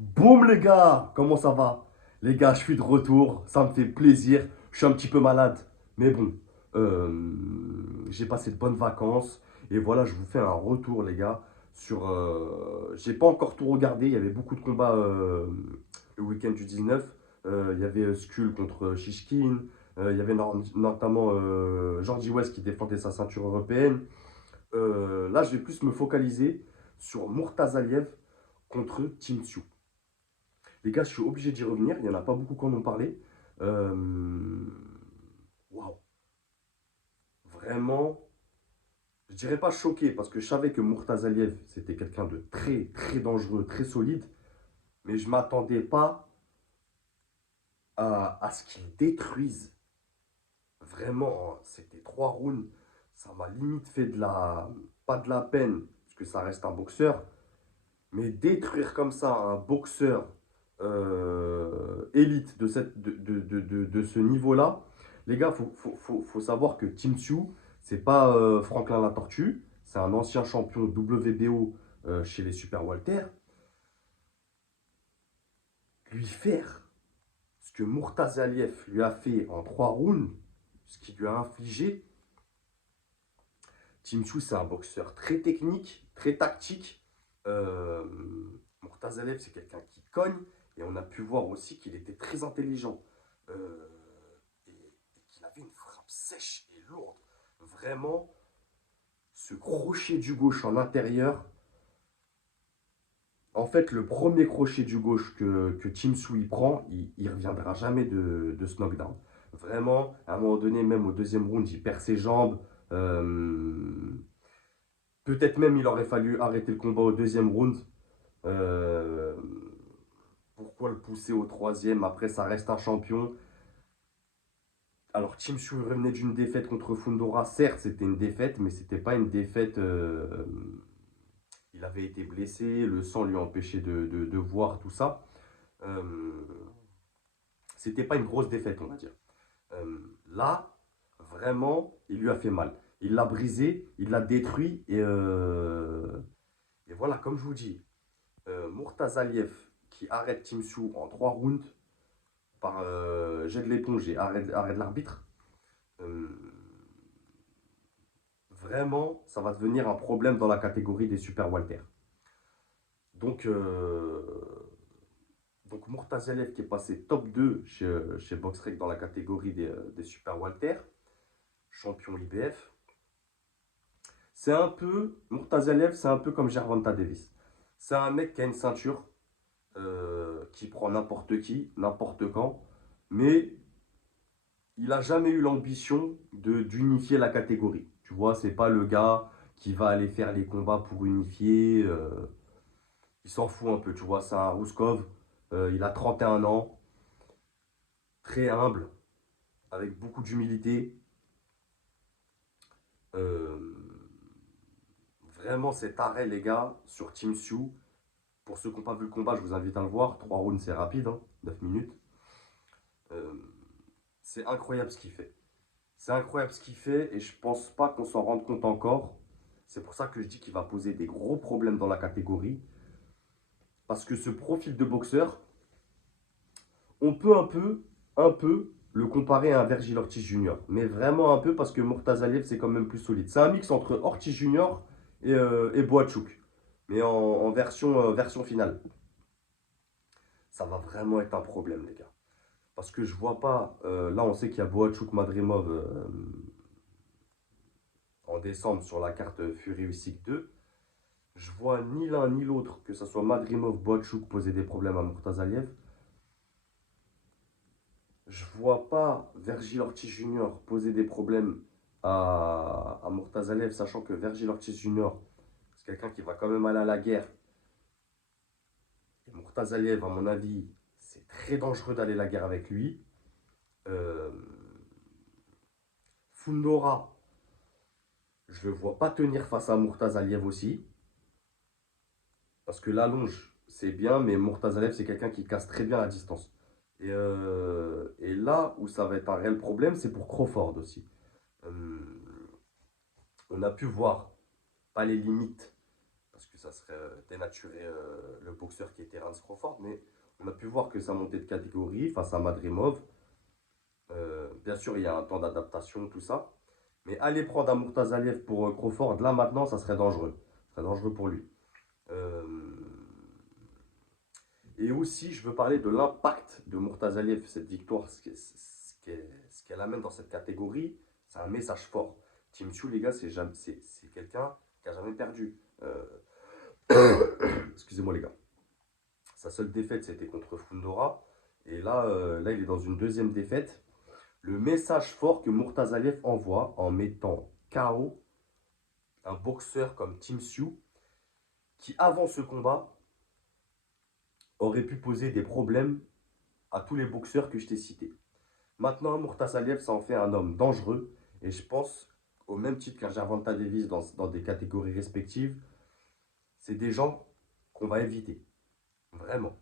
Boum les gars, comment ça va? Les gars, je suis de retour, ça me fait plaisir. Je suis un petit peu malade, mais bon, j'ai passé de bonnes vacances et voilà, je vous fais un retour les gars sur. J'ai pas encore tout regardé, il y avait beaucoup de combats le week-end du 19. Il y avait Skull contre Shishkin, il y avait notamment Georgie West qui défendait sa ceinture européenne. Là, je vais plus me focaliser sur Murtazaliev contre Tim Tszyu. Les gars, je suis obligé d'y revenir. Il n'y en a pas beaucoup qui en ont parlé. Euh, Waouh, vraiment, je dirais pas choqué parce que je savais que Murtazaliev c'était quelqu'un de très très dangereux, très solide, mais je m'attendais pas à ce qu'il détruise. Vraiment, c'était 3 rounds. Ça m'a limite fait pas de la peine parce que ça reste un boxeur, mais détruire comme ça un boxeur élite de ce niveau-là, les gars, faut savoir que Tim Tszyu, c'est pas Franklin la Tortue, c'est un ancien champion WBO chez les Super Walter. Lui faire ce que Murtazaliev lui a fait en 3 rounds, ce qu'il lui a infligé, Tim Tszyu, c'est un boxeur très technique, très tactique. Euh, Murtazaliev, c'est quelqu'un qui cogne. Et on a pu voir aussi qu'il était très intelligent. Euh, et qu'il avait une frappe sèche et lourde. Vraiment, ce crochet du gauche en intérieur. En fait, le premier crochet du gauche que Tim Tszyu prend, il ne reviendra jamais de ce knockdown. Vraiment, à un moment donné, même au deuxième round, il perd ses jambes. Euh, Peut-être même il aurait fallu arrêter le combat au deuxième round. Euh, Pourquoi le pousser au troisième? Après, ça reste un champion. Alors, Tim Tszyu revenait d'une défaite contre Fundora. Certes, c'était une défaite, mais c'était pas une défaite. Il avait été blessé, le sang lui empêchait de voir tout ça. Euh, C'était pas une grosse défaite, on va dire. Là, vraiment, il lui a fait mal. Il l'a brisé, il l'a détruit. Et voilà, comme je vous dis, Murtazaliev qui arrête Tim Tszyu en 3 rounds par jet de l'éponge et arrêt de l'arbitre. Euh, Vraiment, ça va devenir un problème dans la catégorie des super Walter. Donc, donc Murtazaliev qui est passé top 2 chez BoxRec dans la catégorie des super Walter, champion IBF. Murtazaliev, c'est un peu comme Gervonta Davis. C'est un mec qui a une ceinture, qui prend n'importe qui, n'importe quand, mais il n'a jamais eu l'ambition d'unifier la catégorie. Tu vois, c'est pas le gars qui va aller faire les combats pour unifier. Il s'en fout un peu, tu vois. C'est un Rouskov. Il a 31 ans, très humble, avec beaucoup d'humilité. Euh, Vraiment, cet arrêt, les gars, sur Team Sioux. Pour ceux qui n'ont pas vu le combat, je vous invite à le voir. 3 rounds, c'est rapide, hein, 9 minutes. Euh, c'est incroyable ce qu'il fait. C'est incroyable ce qu'il fait et je pense pas qu'on s'en rende compte encore. C'est pour ça que je dis qu'il va poser des gros problèmes dans la catégorie. Parce que ce profil de boxeur, on peut un peu le comparer à un Vergil Ortiz Junior. Mais vraiment un peu parce que Murtazaliev, c'est quand même plus solide. C'est un mix entre Ortiz Junior et Boachuk. Mais en version finale. Ça va vraiment être un problème, les gars. Parce que je vois pas. Là, on sait qu'il y a Boachuk Madrimov en décembre sur la carte Fury Usyk 2. Je vois ni l'un ni l'autre, que ce soit Madrimov, Boachuk, poser des problèmes à Murtazaliev. Je vois pas Vergil Ortiz Junior poser des problèmes à Murtazaliev, sachant que Vergil Ortiz Junior, c'est quelqu'un qui va quand même aller à la guerre. Et Murtazaliev, à mon avis, c'est très dangereux d'aller à la guerre avec lui. Euh, Fundora, je le vois pas tenir face à Murtazaliev aussi. Parce que l'allonge, c'est bien, mais Murtazaliev, c'est quelqu'un qui casse très bien à distance. Et là où ça va être un réel problème, c'est pour Crawford aussi. Euh, on a pu voir, pas les limites, parce que ça serait dénaturer le boxeur qui était Terence Crawford. Mais on a pu voir que ça montait de catégorie face à Madrimov. Bien sûr, il y a un temps d'adaptation, tout ça. Mais aller prendre un Murtazaliev pour Crawford, là maintenant, ça serait dangereux. Ça serait dangereux pour lui. Euh, et aussi, je veux parler de l'impact de Murtazaliev, cette victoire, ce qu'elle amène dans cette catégorie, c'est un message fort. Team Chu, les gars, c'est quelqu'un qui a jamais perdu. Excusez-moi, les gars. Sa seule défaite, c'était contre Fundora. Et là, là, il est dans une deuxième défaite. Le message fort que Murtazaliev envoie en mettant KO un boxeur comme Tim Sue, qui avant ce combat aurait pu poser des problèmes à tous les boxeurs que je t'ai cités. Maintenant, Murtazaliev, ça en fait un homme dangereux. Et je pense, au même titre qu'un Gervonta Davis dans des catégories respectives, c'est des gens qu'on va éviter. Vraiment.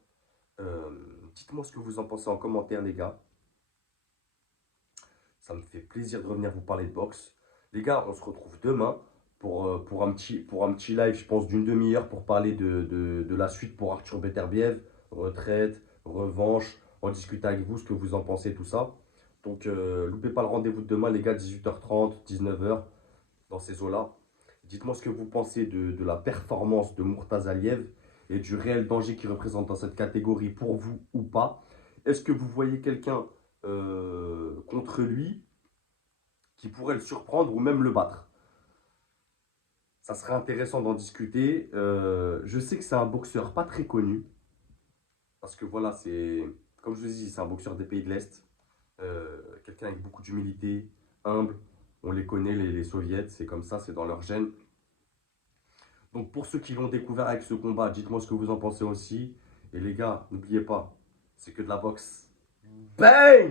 Euh, Dites-moi ce que vous en pensez en commentaire, les gars. Ça me fait plaisir de revenir vous parler de boxe. Les gars, on se retrouve demain pour un petit live, je pense, d'une demi-heure pour parler de la suite pour Arthur Beterbiev, retraite, revanche, en discuter avec vous, ce que vous en pensez, tout ça. Donc, loupez pas le rendez-vous de demain, les gars, 18h30, 19h, dans ces eaux-là. Dites-moi ce que vous pensez de la performance de Murtazaliev et du réel danger qu'il représente dans cette catégorie pour vous ou pas. Est-ce que vous voyez quelqu'un contre lui qui pourrait le surprendre ou même le battre? Ça serait intéressant d'en discuter. Je sais que c'est un boxeur pas très connu. Parce que voilà, c'est, comme je vous dis, c'est un boxeur des pays de l'Est. Quelqu'un avec beaucoup d'humilité, humble. On les connaît, les soviets, c'est comme ça, c'est dans leur gène. Donc pour ceux qui l'ont découvert avec ce combat, dites-moi ce que vous en pensez aussi. Et les gars, n'oubliez pas, c'est que de la boxe. Bang!